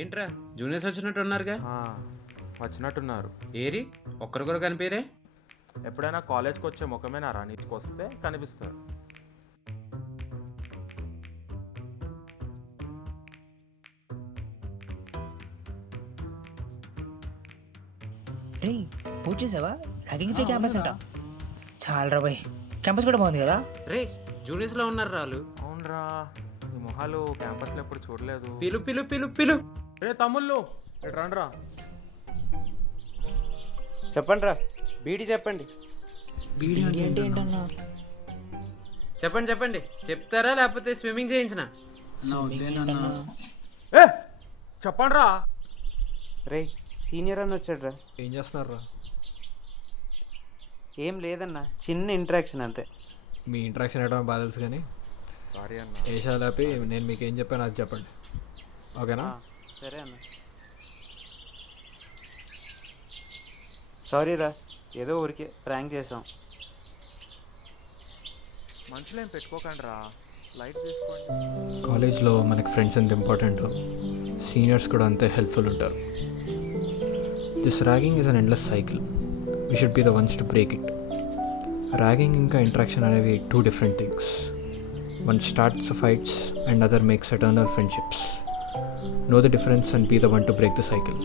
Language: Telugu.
ఏంట్రా జూనియర్స్ వచ్చినట్టు ఉన్నారుగా? ఆ, వచ్చినట్టున్నారు. ఏరి ఒక్కరు కూడా కనిపించరే? ఎప్పుడైనా కాలేజ్కి వచ్చే ముఖమేనా రా నీకు వస్తే కనిపిస్తారు. రే పూజ చేసావా? ర్యాగింగ్ ఫ్రీ క్యాంపస్ అంట. చాలా రా బాయ్, క్యాంపస్ కూడా బాగుంది కదా. రే జూనియర్స్ లో ఉన్నారు రాళ్ళు. అవునరా, ఈ మొహాలు క్యాంపస్లో ఎప్పుడు చూడలేదు. పిలు పిలు పిలు పిలు. రే తమ్ముళ్ళు ఇటు రండిరా. చెప్పండి రా, బీడీ చెప్పండి. బీడీ అంటే ఏంటన్నా? చెప్పండి చెప్పండి. చెప్తారా లేకపోతే స్విమ్మింగ్ చేయించిన? ఏ చెప్పండి రా. రే సీనియర్ అని వచ్చాడు రా. ఏం చేస్తున్నారా? ఏం లేదన్నా, చిన్న ఇంటరాక్షన్ అంతే. మీ ఇంట్రాక్షన్ అయ్యడం బాగా తెలుసు కానీ సారీ అన్న. ఏషాలాపి నేను మీకు ఏం చెప్పాను అది చెప్పండి, ఓకేనా? సరే అన్న. సారీ రా, ఏదో ఊరికే ప్రాంక్ చేసాం. మనసులో ఏం పెట్టుకోకండి రా, లైట్ తీసుకోండి. కాలేజ్లో మనకి ఫ్రెండ్స్ ఎంత ఇంపార్టెంట్, సీనియర్స్ కూడా అంతే హెల్ప్ఫుల్ ఉంటారు. This ragging is an endless cycle. We should be the ones to break it. Ragging ఇంకా ఇంట్రాక్షన్ అనేవి two different things. One starts fights and other makes eternal friendships. Know the difference and be the one to break the cycle.